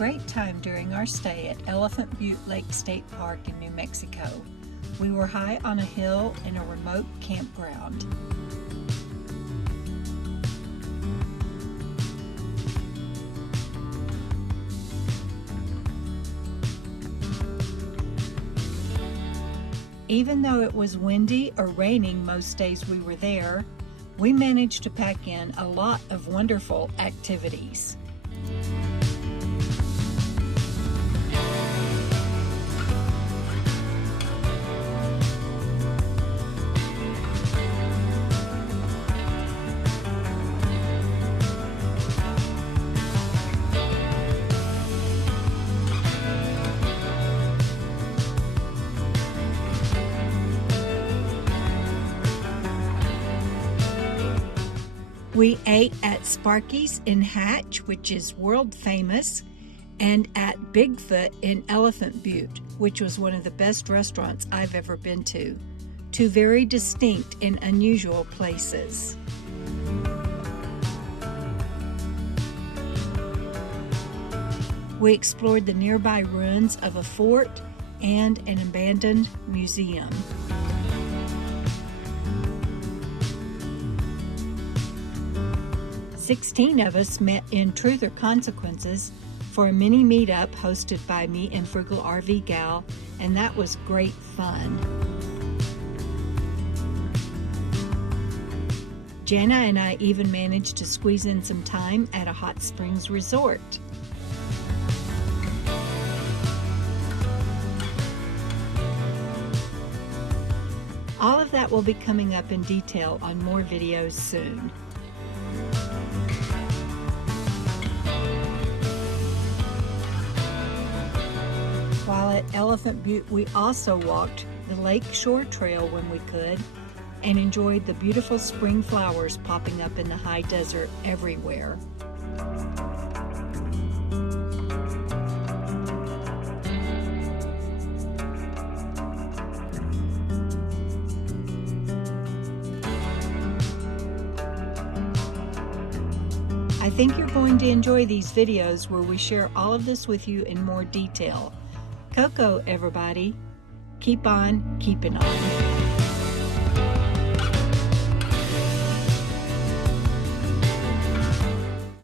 great time during our stay at Elephant Butte Lake State Park in New Mexico. We were high on a hill in a remote campground. Even though it was windy or raining most days we were there, we managed to pack in a lot of wonderful activities. We ate at Sparky's in Hatch, which is world famous, and at Bigfoot in Elephant Butte, which was one of the best restaurants I've ever been to. Two very distinct and unusual places. We explored the nearby ruins of a fort and an abandoned museum. Sixteen of us met in Truth or Consequences for a mini meetup hosted by me and Frugal RV Gal, and that was great fun. Jana and I even managed to squeeze in some time at a hot springs resort. All of that will be coming up in detail on more videos soon. While at Elephant Butte, we also walked the Lake Shore Trail when we could and enjoyed the beautiful spring flowers popping up in the high desert everywhere. I think you're going to enjoy these videos where we share all of this with you in more detail. KOKO, everybody. Keep on keeping on.